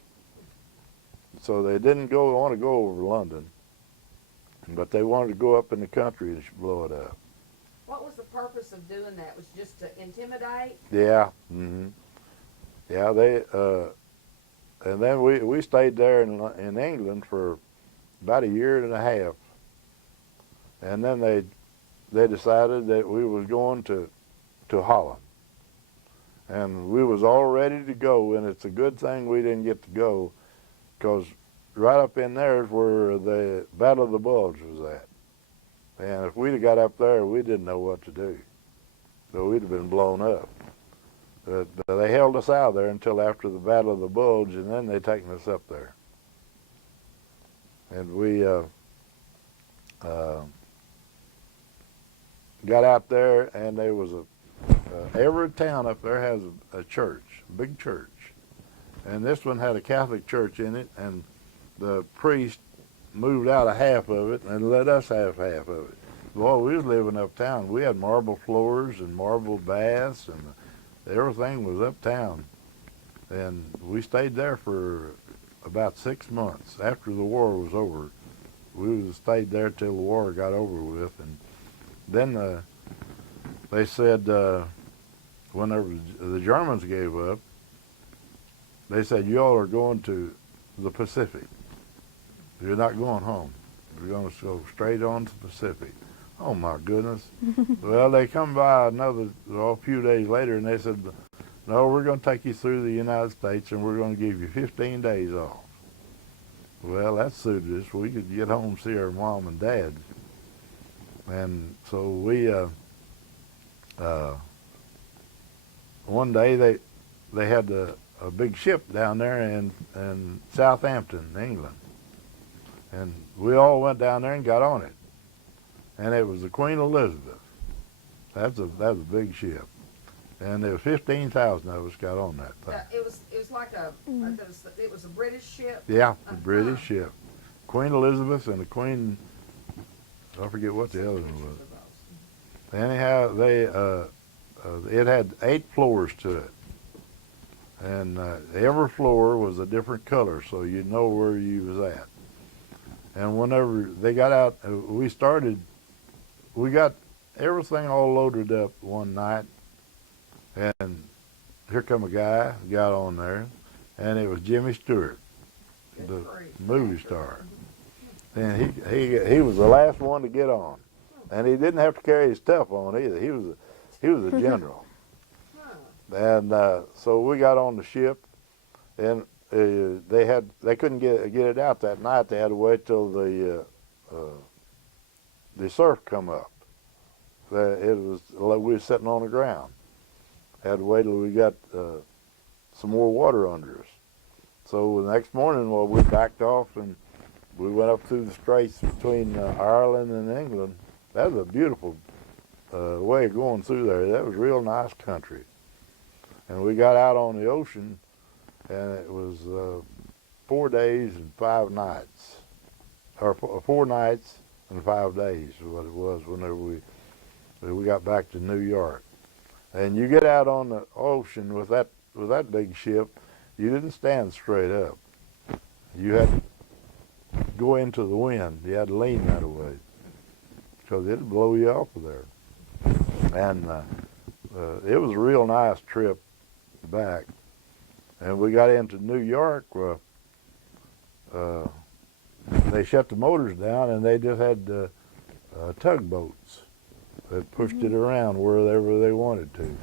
So they didn't want to go over London, but they wanted to go up in the country and blow it up. What was the purpose of doing that? Was it just to intimidate? Yeah. Yeah, they and then we stayed there in England for about a year and a half, and then they decided that we was going to Holland, and we was all ready to go. And it's a good thing we didn't get to go, because right up in there is where the Battle of the Bulge was at, and if we'd have got up there, we didn't know what to do, so we'd have been blown up. But they held us out there until after the Battle of the Bulge, and then they taken us up there. And we got out there, and there was every town up there has a church, a big church. And this one had a Catholic church in it, and the priest moved out a half of it and let us have half of it. Boy, we was living uptown. We had marble floors and marble baths, and everything was uptown. And we stayed there for about 6 months. After the war was over, we stayed there till the war got over with. And then they said, whenever the Germans gave up, they said, y'all are going to the Pacific. You're not going home. You're going to go straight on to the Pacific. Oh, my goodness. Well, they come by a few days later, and they said, no, we're going to take you through the United States, and we're going to give you 15 days off. Well, that suited us. We could get home and see our mom and dad. And so we, one day they had a big ship down there in Southampton, England. And we all went down there and got on it. And it was the Queen Elizabeth. That's a big ship. And there was 15,000 of us got on that thing. It was like it was a British ship. Yeah, the British ship. Queen Elizabeth and the Queen, I forget what the other one was. Anyhow, it had 8 floors to it. And every floor was a different color, so you'd know where you was at. And whenever they got out, we got everything all loaded up one night, and here come a guy, got on there, and it was Jimmy Stewart, the movie star. And he was the last one to get on. And he didn't have to carry his stuff on either. He was a general. And so we got on the ship, and they couldn't get it out that night. They had to wait till the surf come up. We were sitting on the ground. Had to wait till we got some more water under us. So the next morning, we backed off and we went up through the straits between Ireland and England. That was a beautiful way of going through there. That was real nice country. And we got out on the ocean, and it was 4 days and 5 nights, or 4 nights and 5 days is what it was whenever we got back to New York. And you get out on the ocean with that big ship, you didn't stand straight up. You had to go into the wind. You had to lean that way because it'd blow you off of there. And it was a real nice trip back. And we got into New York. They shut the motors down, and they just had tugboats that pushed it around wherever they wanted to.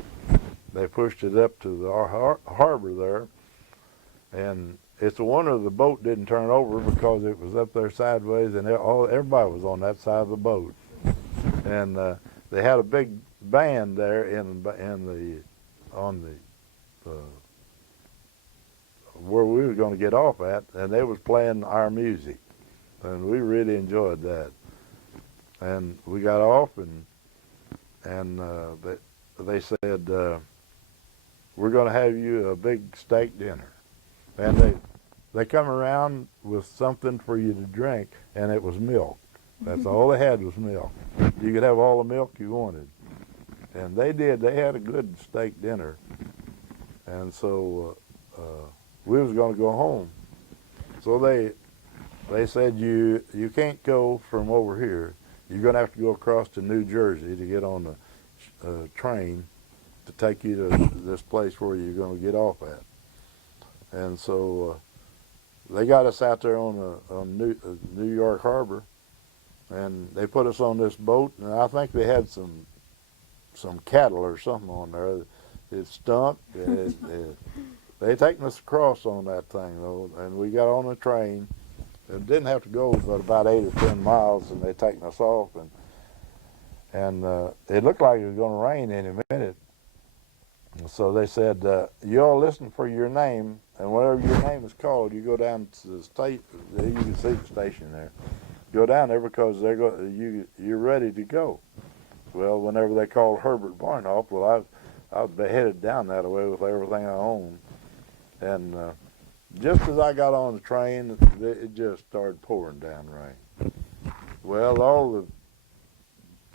They pushed it up to the harbor there, and it's a wonder the boat didn't turn over because it was up there sideways, and everybody was on that side of the boat. And they had a big band there where we were going to get off at, and they was playing our music, and we really enjoyed that. And we got off, and they said, we're going to have you a big steak dinner. And they come around with something for you to drink, and it was milk. That's all they had was milk. You could have all the milk you wanted. And they did. They had a good steak dinner. And so we was going to go home. So they said, you can't go from over here. You're going to have to go across to New Jersey to get on the train to take you to this place where you're going to get off at. And so they got us out there on New York Harbor, and they put us on this boat, and I think they had some cattle or something on there. It stunk. They taken us across on that thing, though, and we got on the train. It didn't have to go but about 8 or 10 miles, and they taken us off, and it looked like it was going to rain any minute. So they said, you all listen for your name, and whenever your name is called, you go down to the state. You can see the station there. Go down there because you're ready to go. Well, whenever they called Herbert Bornhoft, well, I was headed down that way with everything I owned, and just as I got on the train, it just started pouring down rain. Well, all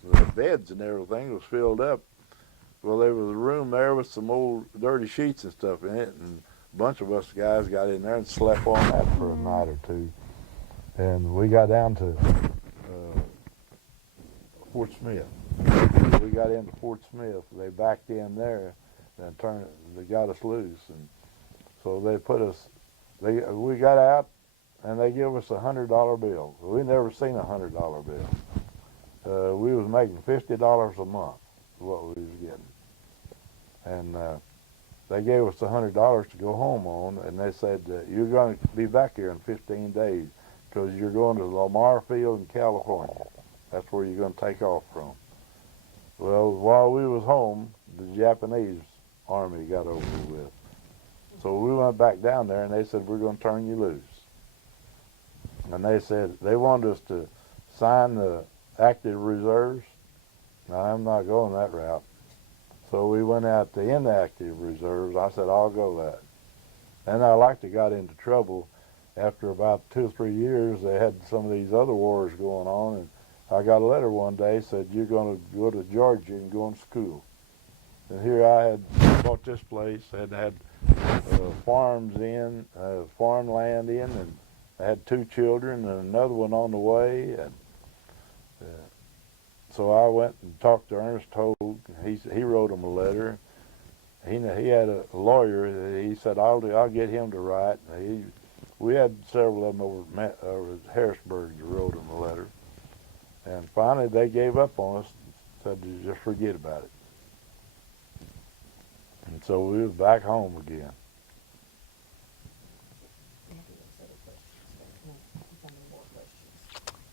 the beds and everything was filled up. Well, there was a room there with some old dirty sheets and stuff in it, and a bunch of us guys got in there and slept on that for a night or two. And we got down to Fort Smith. We got into Fort Smith. They backed in there and they got us loose, and so they put us. We got out, and they give us $100 bill. We never seen $100 bill. We was making $50 a month, is what we was getting, and they gave us $100 to go home on, and they said you're going to be back here in 15 days because you're going to Lamar Field in California. That's where you're going to take off from. Well, while we was home, the Japanese army got over with. So we went back down there, and they said, we're going to turn you loose. And they said they wanted us to sign the active reserves. Now, I'm not going that route. So we went out to inactive reserves. I said, I'll go that. And I like to got into trouble. After about 2 or 3 years, they had some of these other wars going on, and I got a letter one day said, you're going to go to Georgia and go to school. And here I had bought this place, had farmland in, and I had 2 children and another one on the way. And so I went and talked to Ernest Hogue. He wrote him a letter. He had a lawyer. He said, I'll get him to write. We had several of them over at Harrisburg that wrote him a letter. And finally, they gave up on us and said, just forget about it. And so we was back home again.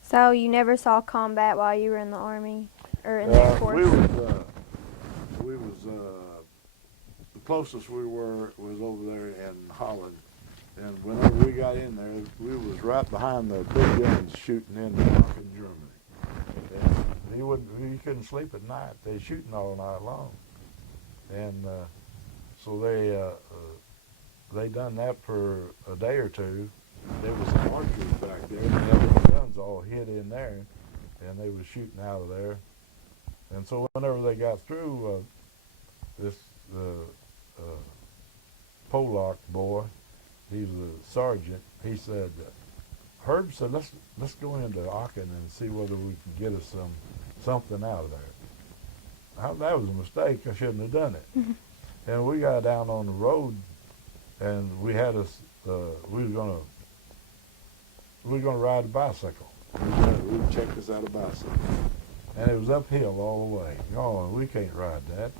So you never saw combat while you were in the Army or in the Air Force? The closest we were was over there in Holland. And whenever we got in there, we was right behind the big guns shooting in Germany. And you couldn't sleep at night. They shooting all night long. And so they done that for a day or two. There was some archers back there, and they had their guns all hid in there, and they was shooting out of there. And so whenever they got through, the Polak boy, he was a sergeant, he said, Herb said, let's go into Aachen and see whether we can get us something out of there. That was a mistake. I shouldn't have done it. And we got down on the road, and we had we were gonna ride a bicycle. We checked us out a bicycle, and it was uphill all the way. Oh, we can't ride that.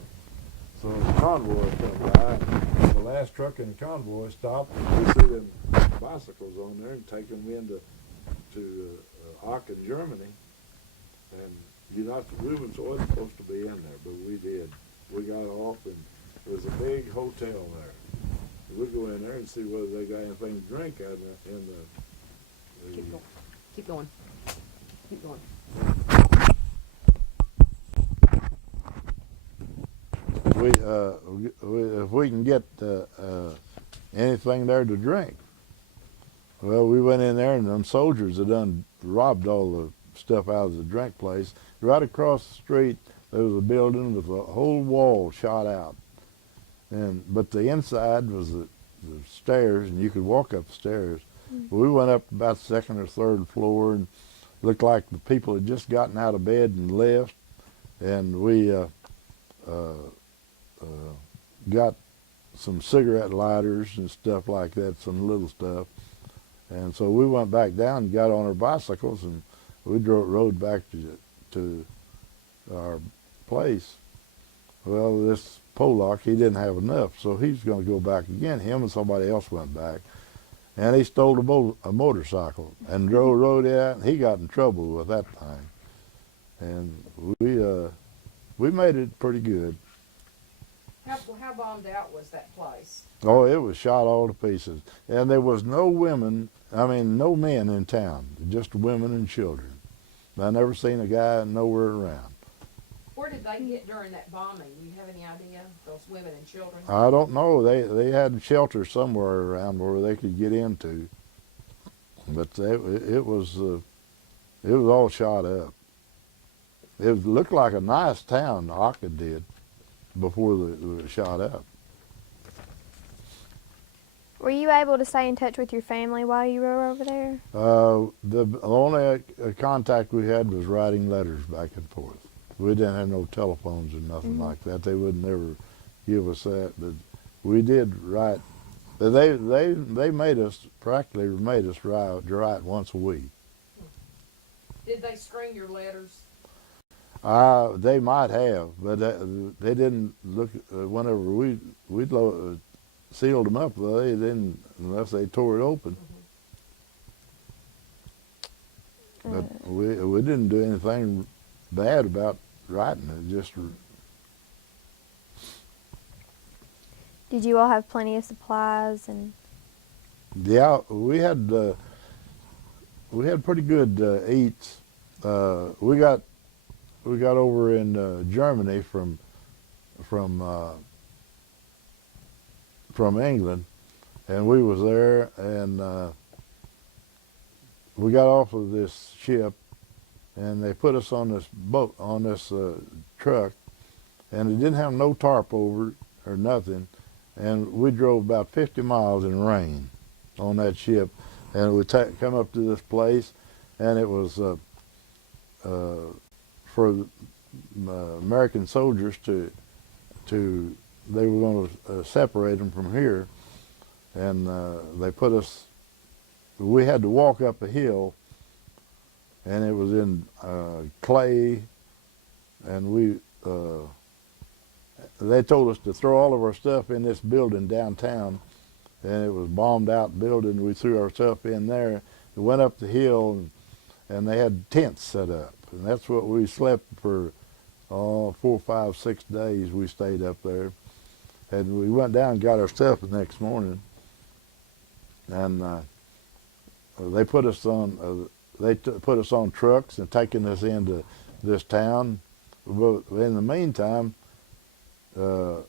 So the convoy come by, and the last truck in the convoy stopped, and we see them bicycles on there and take them into Aachen, Germany. And we wasn't supposed to be in there, but we did. We got off, and there was a big hotel there. We go in there and see whether they got anything to drink out in the Keep going. Keep going. If we can get anything there to drink. Well, we went in there, and them soldiers had done robbed all the stuff out of the drink place. Right across the street, there was a building with a whole wall shot out, but the inside was the stairs, and you could walk up the stairs. We went up about the 2nd or 3rd floor, and looked like the people had just gotten out of bed and left, and we got some cigarette lighters and stuff like that, some little stuff. And so we went back down and got on our bicycles, and we rode back to our place. Well, this Polak, he didn't have enough, so he's going to go back again. Him and somebody else went back. And he stole a motorcycle and rode it out, and he got in trouble with that thing. And we made it pretty good. How bombed out was that place? Oh, it was shot all to pieces. And there was no no men in town, just women and children. I never seen a guy nowhere around. Where did they get during that bombing? Do you have any idea? Those women and children? I don't know. They had shelter somewhere around where they could get into, but it was all shot up. It looked like a nice town, Akka did, before it was shot up. Were you able to stay in touch with your family while you were over there? The only contact we had was writing letters back and forth. We didn't have no telephones or nothing like that. They would never give us that, but we did write. They made us practically made us write once a week. Did they screen your letters? They might have, but they didn't look. Whenever we sealed them up, they didn't unless they tore it open. But we didn't do anything bad about writing it. Just Did you all have plenty of supplies and? yeah, we had pretty good eats. We got over in Germany from England, and we was there, and we got off of this ship, and they put us on this boat, on this truck, and it didn't have no tarp over it or nothing, and we drove about 50 miles in rain on that ship, and we come up to this place, and it was for American soldiers to they were going to separate them from here, and they put us. We had to walk up a hill, and it was in clay, and they told us to throw all of our stuff in this building downtown, and it was bombed out building. We threw our stuff in there. We went up the hill, and they had tents set up, and that's what we slept for 4, 5, 6 days. We stayed up there, and we went down and got our stuff the next morning, and they put us on put us on trucks and taking us into this town. But in the meantime, where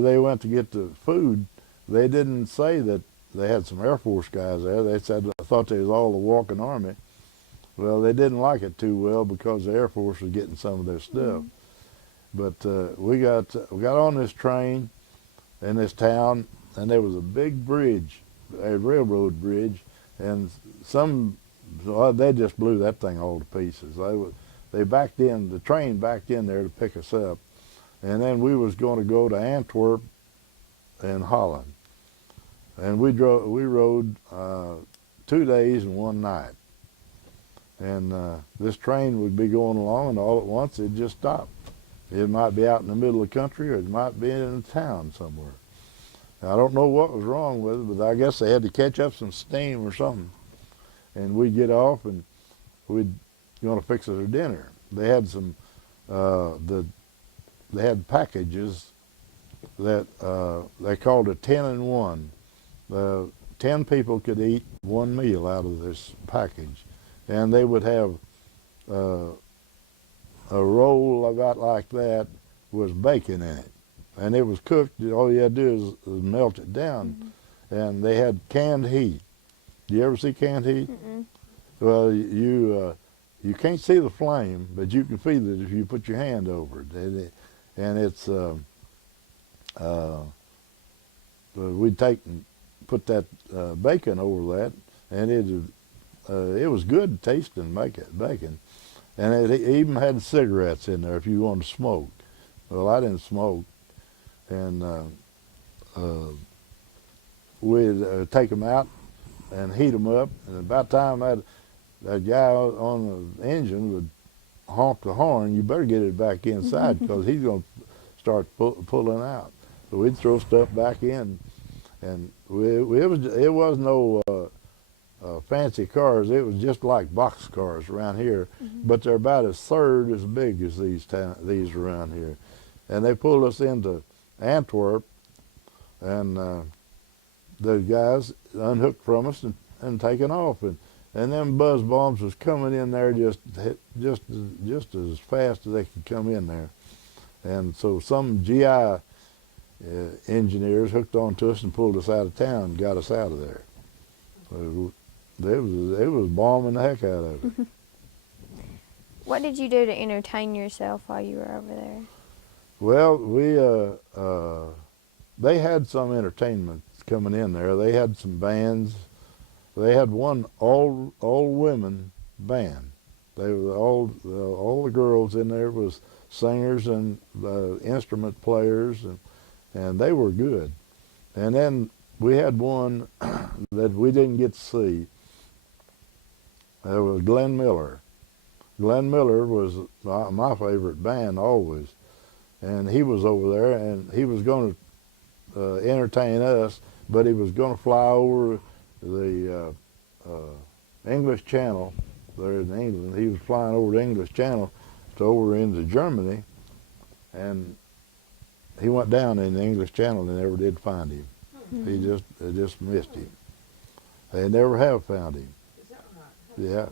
they went to get the food, they didn't say that they had some Air Force guys there. They said I thought they was all the walking army. Well, they didn't like it too well because the Air Force was getting some of their stuff. But we got on this train in this town, and there was a big bridge, a railroad bridge, and they just blew that thing all to pieces. They backed in, the train backed in there to pick us up, and then we was going to go to Antwerp and Holland, and we rode 2 days and 1 night, and this train would be going along, and all at once it just stopped. It might be out in the middle of the country, or it might be in a town somewhere. Now, I don't know what was wrong with it, but I guess they had to catch up some steam or something. And we'd get off, and we'd going to fix us our dinner. They had some, they had packages that they called a 10-in-1. 10 people could eat 1 meal out of this package, and they would have a roll about like that was bacon in it, and it was cooked. All you had to do is melt it down, and they had canned heat. Do you ever see canned heat? Well, you can't see the flame, but you can feel it if you put your hand over it. And it's we'd take and put that bacon over that, and it was good tasting bacon. And it even had cigarettes in there if you wanted to smoke. Well, I didn't smoke, and we'd take them out and heat them up, and about the time that guy on the engine would honk the horn, you better get it back inside because he's going to start pulling out. So we'd throw stuff back in, and it was no fancy cars. It was just like box cars around here, but they're about a third as big as these around here. And they pulled us into Antwerp, and the guys unhooked from us and taken off. And and them buzz bombs was coming in there just as fast as they could come in there. And so some GI engineers hooked onto us and pulled us out of town and got us out of there. They was bombing the heck out of it. What did you do to entertain yourself while you were over there? Well, they had some entertainment coming in there. They had some bands. They had one all women band. They were all the girls in there was singers and instrument players, and they were good. And then we had one that we didn't get to see. There was Glenn Miller. Glenn Miller was my favorite band always, and he was over there, and he was going to entertain us, but he was going to fly over the English Channel there in England. He was flying over the English Channel to over into Germany, and he went down in the English Channel and never did find him. Mm-hmm. They just missed him. They never have found him. Is that right? Yeah.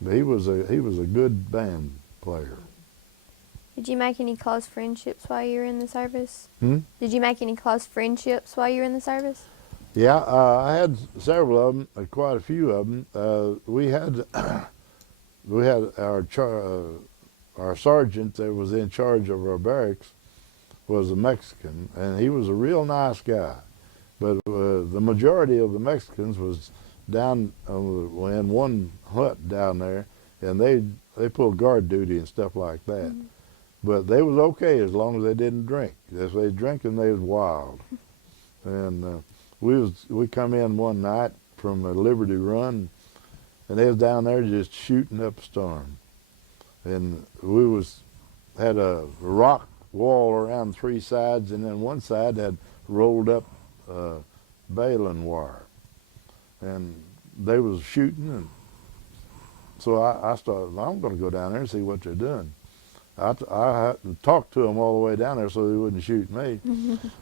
But he was a good band player. Did you make any close friendships while you were in the service? Hmm? Did you make any close friendships while you were in the service? Yeah, I had several of them, quite a few of them. We had our sergeant that was in charge of our barracks was a Mexican, and he was a real nice guy. But the majority of the Mexicans was down in one hut down there, and they pulled guard duty and stuff like that. Mm-hmm. But they was okay as long as they didn't drink. If they drinking, they was wild. And we come in one night from a Liberty Run, and they was down there just shooting up a storm. And we had a rock wall around three sides, and then one side had rolled up baling wire. And they was shooting, and so I started, I'm going to go down there and see what they're doing. I talked to them all the way down there so they wouldn't shoot me.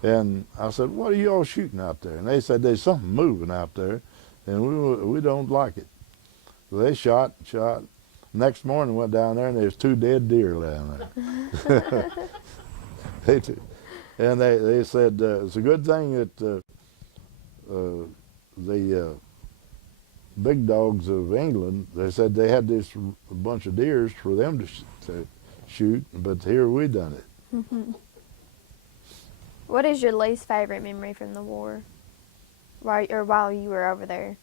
And I said, what are you all shooting out there? And they said, there's something moving out there, and we don't like it. So they shot. Next morning went down there, and there's 2 dead deer down there. They said, it's a good thing that the big dogs of England, they said they had this bunch of deers for them to shoot, but here we done it. Mm-hmm. What is your least favorite memory from the war, while you were over there?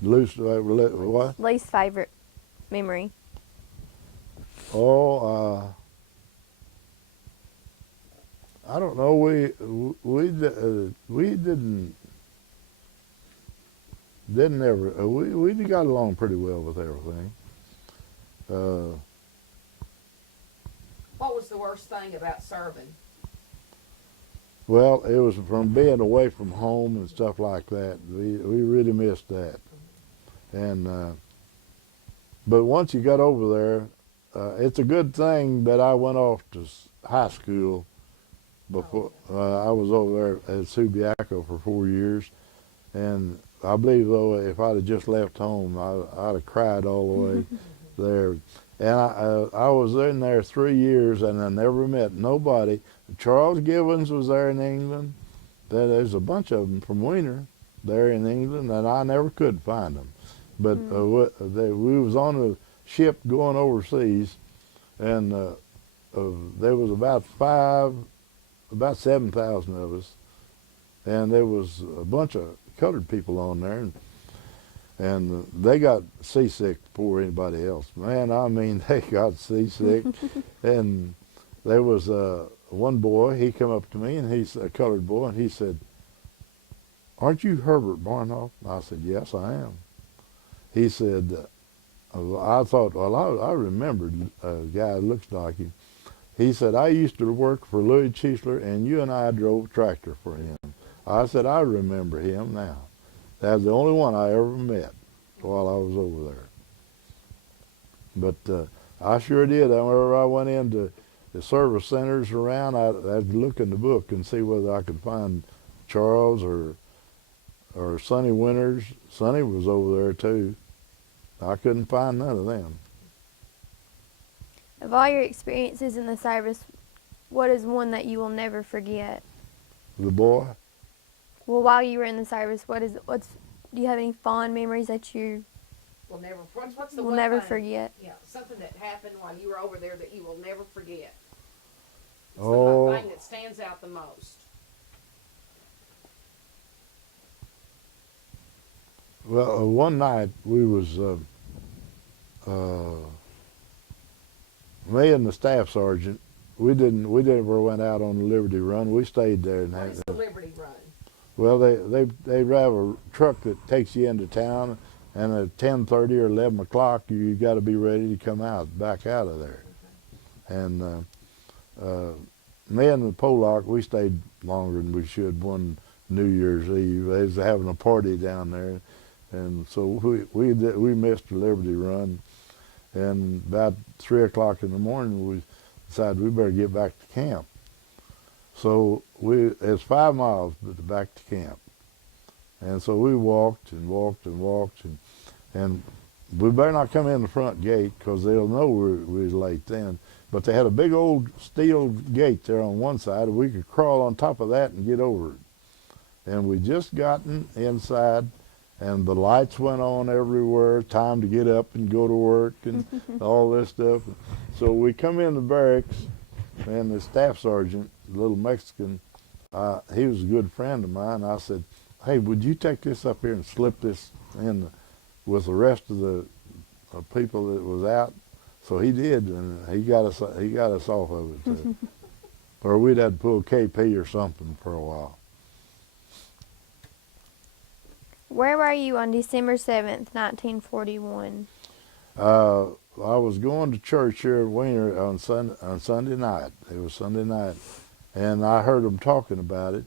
What? Least favorite memory. Oh, I don't know. We didn't ever. We got along pretty well with everything. What was the worst thing about serving? Well, it was from being away from home and stuff like that. We really missed that. And but once you got over there, it's a good thing that I went off to high school before. I was over there at Subiaco for 4 years, and I believe though if I'd have just left home, I'd have cried all the way there. And I was in there 3 years, and I never met nobody. Charles Gibbons was there in England. There's a bunch of them from Wiener there in England, and I never could find them. But we was on a ship going overseas, and there was about 7,000 of us, and there was a bunch of colored people on there, and they got seasick before anybody else. Man, I mean, they got seasick. And there was one boy, he come up to me, and he's a colored boy, and he said, "Aren't you Herbert Bornhoft?" I said, "Yes, I am." He said, I thought, well, I remembered a guy that looks like him. He said, "I used to work for Louis Chiesler, and you and I drove a tractor for him." I said, "I remember him now." That's the only one I ever met while I was over there. But I sure did. Whenever I went into the service centers around, I'd look in the book and see whether I could find Charles or or Sonny Winters. Sonny was over there too. I couldn't find none of them. Of all your experiences in the service, what is one that you will never forget? The boy. Well, while you were in the service, do you have any fond memories that you Will never, what's the will one never thing? forget? Yeah, something that happened while you were over there that you will never forget. It's Oh. the thing that stands out the most. Well, one night we was me and the staff sergeant. We never went out on the Liberty Run. We stayed there and What is the Liberty Run? well, they drive a truck that takes you into town, and at 10:30 or 11 o'clock you got to be ready to come back out of there. And me and the Pollock, we stayed longer than we should one New Year's Eve. They was having a party down there, and so we missed the Liberty Run. And about 3 o'clock in the morning, we decided we better get back to camp. So it's 5 miles back to camp, and so we walked and walked and walked, and we better not come in the front gate because they'll know we was late then. But they had a big old steel gate there on one side, and we could crawl on top of that and get over it. And we just gotten inside, and the lights went on everywhere, time to get up and go to work and all this stuff. So we come in the barracks, and the staff sergeant, the little Mexican, he was a good friend of mine. I said, hey, would you take this up here and slip this in with the rest of the people that was out? So he did, and he got us off of it too. Or we'd had to pull KP or something for a while. Where were you on December 7th, 1941? I was going to church here in Wiener on Sunday night. It was Sunday night, and I heard them talking about it,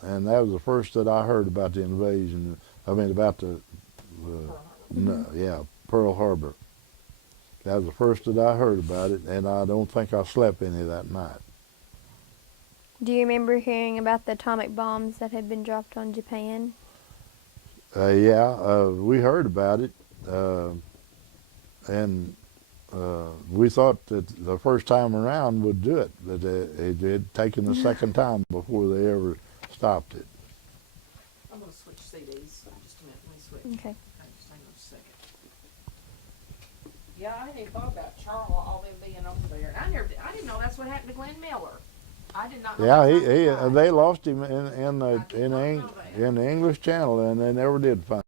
and that was the first that I heard about the invasion. I mean, about Pearl Harbor. That was the first that I heard about it, and I don't think I slept any that night. Do you remember hearing about the atomic bombs that had been dropped on Japan? We heard about it, and we thought that the first time around would do it, that it had taken the second time before they ever stopped it. I'm going to switch CDs. Just a minute. Let me switch. Okay. Just hang on a second. Yeah, I hadn't even thought about Charles, all them being over there. I didn't know that's what happened to Glenn Miller. I did not know. Yeah, that's how he died. they lost him in I did not know that. the English Channel, and they never did find